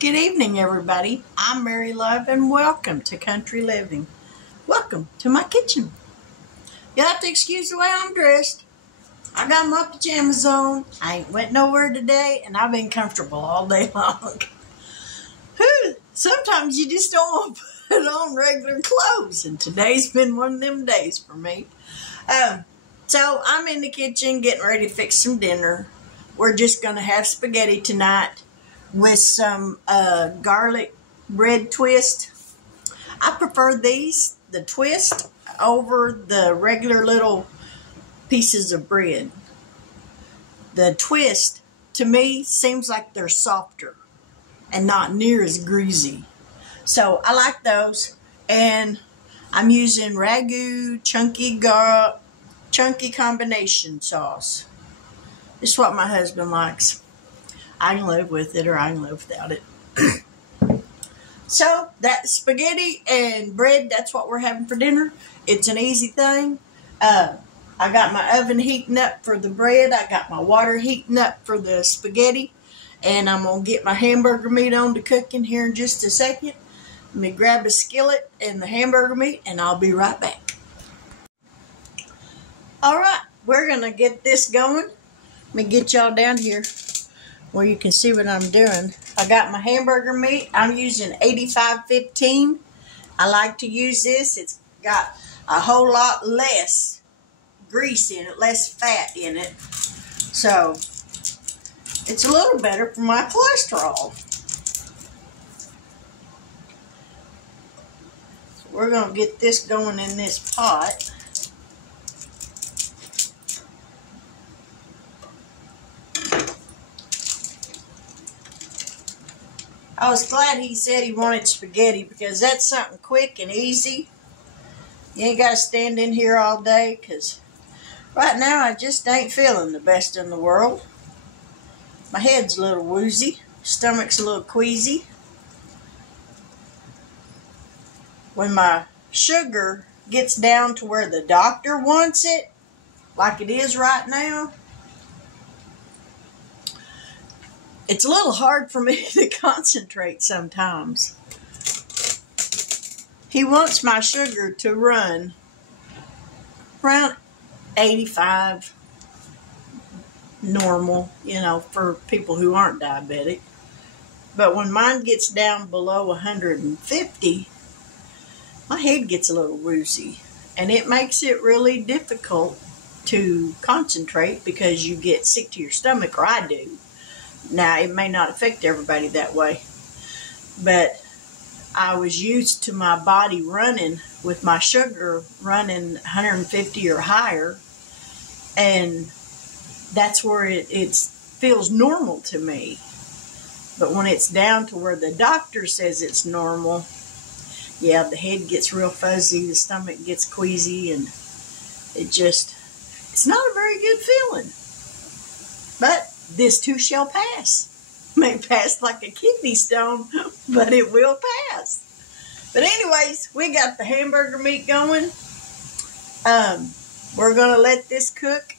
Good evening, everybody. I'm Mary Love, and welcome to Country Living. Welcome to my kitchen. You'll have to excuse the way I'm dressed. I got my pajamas on. I ain't went nowhere today, and I've been comfortable all day long. Sometimes you just don't want to put on regular clothes, and today's been one of them days for me. So I'm in the kitchen getting ready to fix some dinner. We're just going to have spaghetti tonight with some garlic bread twist. I prefer the twist, over the regular little pieces of bread. The twist, to me, seems like they're softer and not near as greasy. So I like those. And I'm using Ragu chunky combination sauce. It's what my husband likes. I can live with it or I can live without it. So that spaghetti and bread, that's what we're having for dinner. It's an easy thing. I got my oven heating up for the bread. I got my water heating up for the spaghetti. And I'm going to get my hamburger meat on to cooking here in just a second. Let me grab a skillet and the hamburger meat, and I'll be right back. All right, we're going to get this going. Let me get y'all down here where you can see what I'm doing. I got my hamburger meat. I'm using 8515. I like to use this. It's got a whole lot less grease in it, less fat in it. So it's a little better for my cholesterol. So we're going to get this going in this pot. I was glad he said he wanted spaghetti because that's something quick and easy. You ain't got to stand in here all day because right now I just ain't feeling the best in the world. My head's a little woozy. Stomach's a little queasy. When my sugar gets down to where the doctor wants it, like it is right now, it's a little hard for me to concentrate sometimes. He wants my sugar to run around 85, normal, for people who aren't diabetic. But when mine gets down below 150, my head gets a little woozy. And it makes it really difficult to concentrate because you get sick to your stomach, or I do. Now, it may not affect everybody that way, but I was used to my body running with my sugar running 150 or higher, and that's where it feels normal to me. But when it's down to where the doctor says it's normal, yeah, the head gets real fuzzy, the stomach gets queasy, and it's not a very good feeling. But this too shall pass. May pass like a kidney stone, but it will pass. But anyways, we got the hamburger meat going. We're going to let this cook.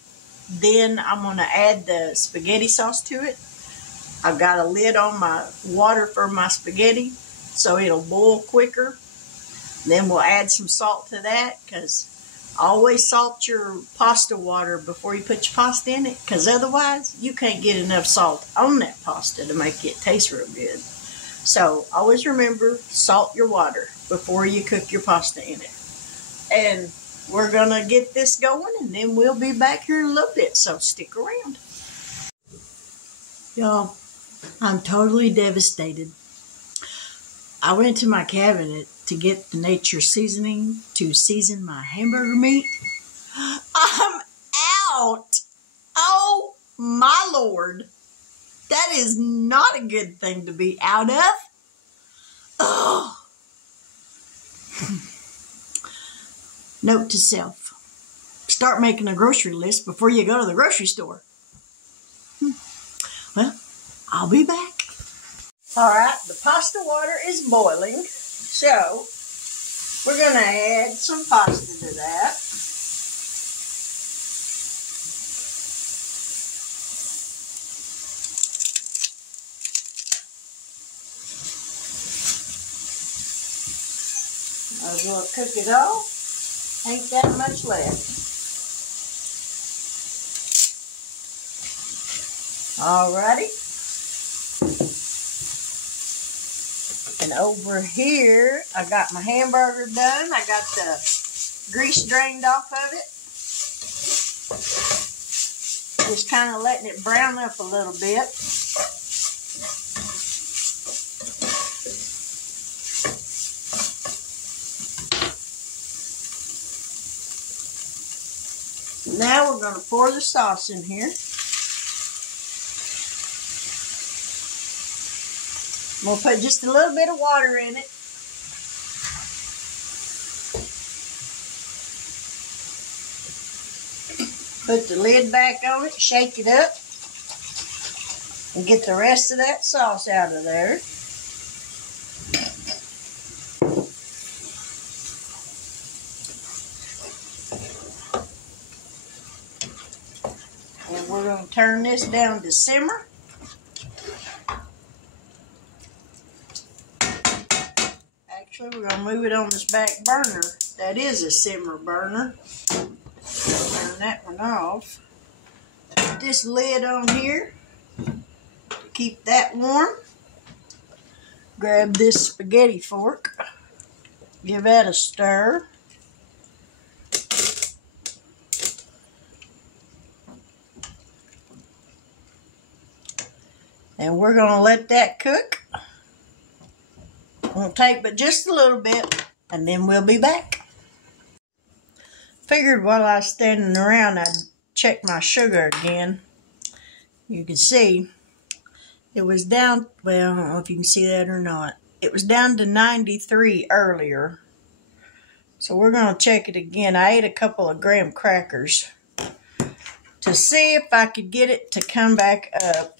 Then I'm going to add the spaghetti sauce to it. I've got a lid on my water for my spaghetti so it'll boil quicker. Then we'll add some salt to that because always salt your pasta water before you put your pasta in it, because otherwise you can't get enough salt on that pasta to make it taste real good. So always remember, salt your water before you cook your pasta in it. And we're going to get this going, and then we'll be back here in a little bit, so stick around. Y'all, I'm totally devastated. I went to my cabinet to get the nature seasoning to season my hamburger meat. I'm out. Oh my Lord. That is not a good thing to be out of. Oh. Note to self. Start making a grocery list before you go to the grocery store. Well, I'll be back. All right, the pasta water is boiling, so we're going to add some pasta to that. Might as well cook it all. Ain't that much left. Alrighty. And over here, I got my hamburger done. I got the grease drained off of it. Just kind of letting it brown up a little bit. Now we're going to pour the sauce in here. We'll put just a little bit of water in it. Put the lid back on it, shake it up, and get the rest of that sauce out of there. And we're going to turn this down to simmer. Actually, we're going to move it on this back burner. That is a simmer burner. Turn that one off. Put this lid on here to keep that warm. Grab this spaghetti fork. Give that a stir. And we're going to let that cook. Won't take but just a little bit, and then we'll be back. Figured while I was standing around, I'd check my sugar again. You can see it was down, well, I don't know if you can see that or not. It was down to 93 earlier. So we're going to check it again. I ate a couple of graham crackers to see if I could get it to come back up.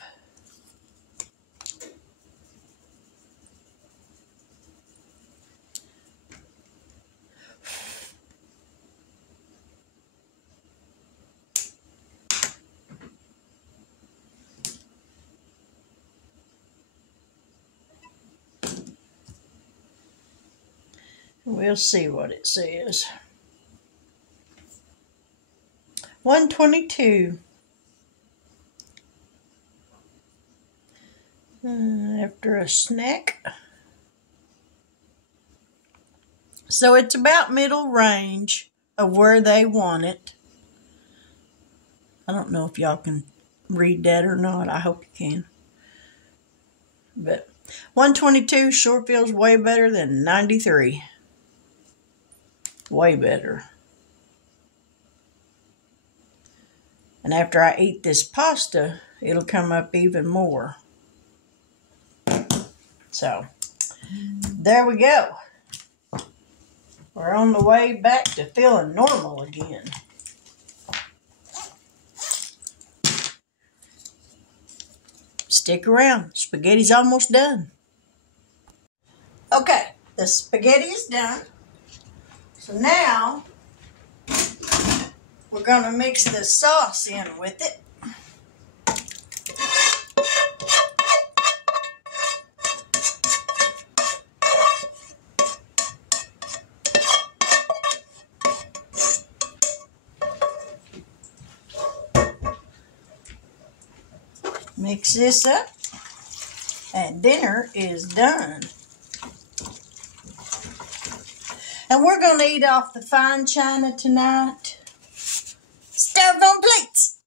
We'll see what it says. 122. After a snack. So it's about middle range of where they want it. I don't know if y'all can read that or not. I hope you can. But 122 sure feels way better than 93. Way better. And after I eat this pasta, it'll come up even more. So, there we go. We're on the way back to feeling normal again. Stick around. Spaghetti's almost done. Okay, the spaghetti is done. So now, we're going to mix the sauce in with it. Mix this up, and dinner is done. And we're going to eat off the fine china tonight. Styrofoam plates.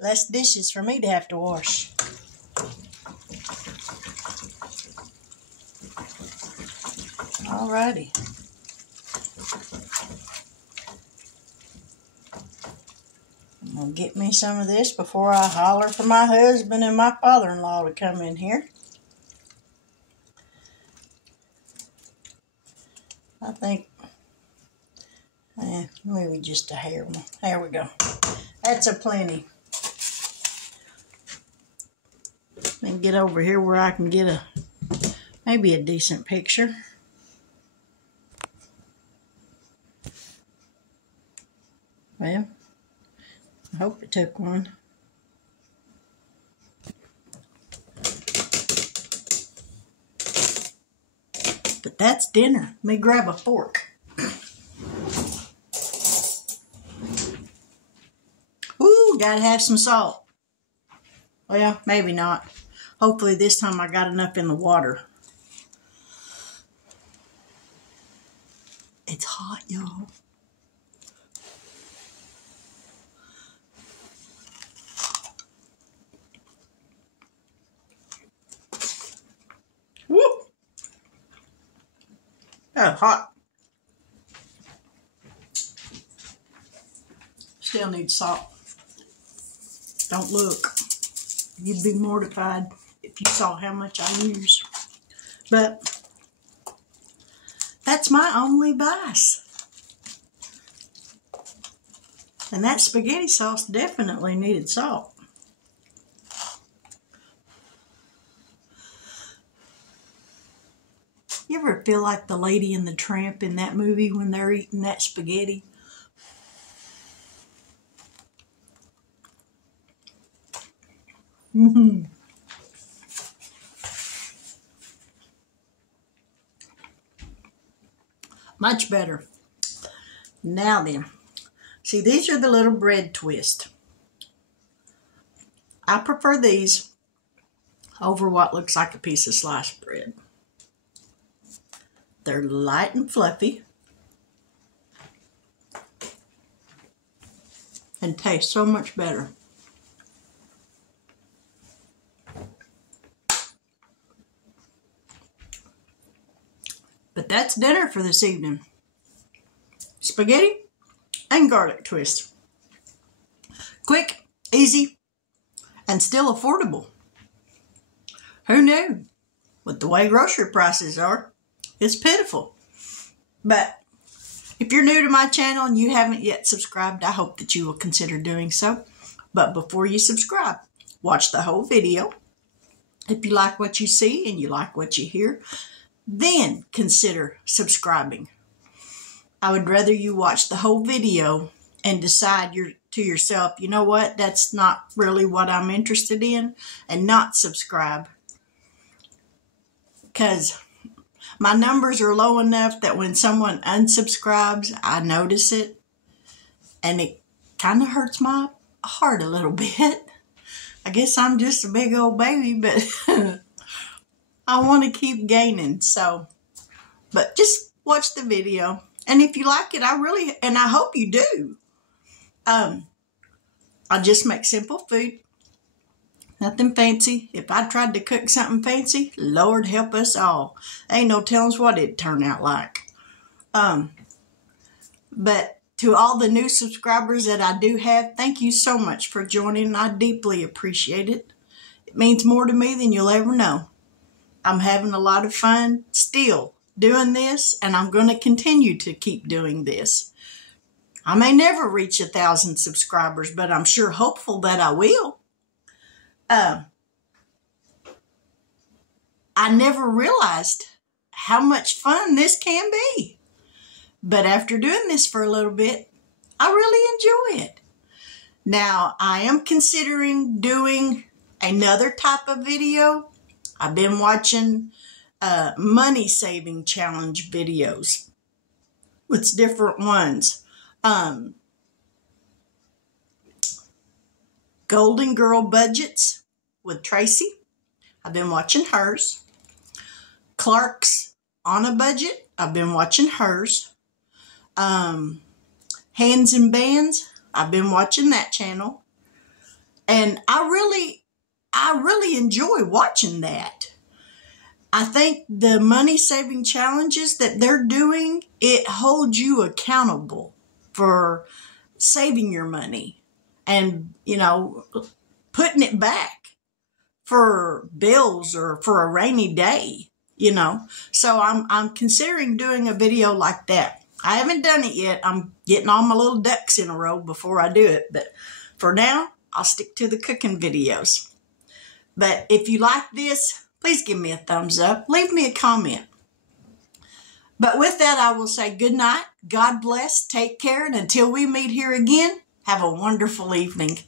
Less dishes for me to have to wash. Alrighty. I'm going to get me some of this before I holler for my husband and my father-in-law to come in here. I think, maybe just a hair one. There we go. That's a plenty. Let me get over here where I can get maybe a decent picture. Well, I hope it took one. But that's dinner. Let me grab a fork. Ooh, gotta have some salt. Well, maybe not. Hopefully this time I got enough in the water. It's hot, y'all. Woo! That's hot. Still need salt. Don't look. You'd be mortified if you saw how much I use. But that's my only vice. And that spaghetti sauce definitely needed salt. You ever feel like the lady and the tramp in that movie when they're eating that spaghetti? Mm-hmm. Much better. Now then, see, these are the little bread twists. I prefer these over what looks like a piece of sliced bread. They're light and fluffy and taste so much better. But that's dinner for this evening. Spaghetti and garlic twist. Quick, easy, and still affordable. Who knew? With the way grocery prices are, it's pitiful. But if you're new to my channel and you haven't yet subscribed, I hope that you will consider doing so. But before you subscribe, watch the whole video. If you like what you see and you like what you hear, then consider subscribing. I would rather you watch the whole video and decide to yourself, you know what, that's not really what I'm interested in, and not subscribe. Because my numbers are low enough that when someone unsubscribes, I notice it. And it kind of hurts my heart a little bit. I guess I'm just a big old baby, but I want to keep gaining. So, but just watch the video. And if you like it, I hope you do. I just make simple food. Nothing fancy. If I tried to cook something fancy, Lord help us all. Ain't no telling what it'd turn out like. But to all the new subscribers that I do have, thank you so much for joining. I deeply appreciate it. It means more to me than you'll ever know. I'm having a lot of fun still doing this, and I'm going to continue to keep doing this. I may never reach 1,000 subscribers, but I'm sure hopeful that I will. I never realized how much fun this can be. But after doing this for a little bit, I really enjoy it. Now, I am considering doing another type of video. I've been watching money saving challenge videos. It's different ones. Golden Girl Budgets with Tracy. I've been watching hers. Clark's on a Budget. I've been watching hers. Hands and Bands. I've been watching that channel. And I really enjoy watching that. I think the money saving challenges that they're doing, it holds you accountable for saving your money and, you know, putting it back for bills or for a rainy day, you know. So I'm considering doing a video like that. I haven't done it yet. I'm getting all my little ducks in a row before I do it. But for now, I'll stick to the cooking videos. But if you like this, please give me a thumbs up. Leave me a comment. But with that, I will say good night. God bless. Take care. And until we meet here again, have a wonderful evening.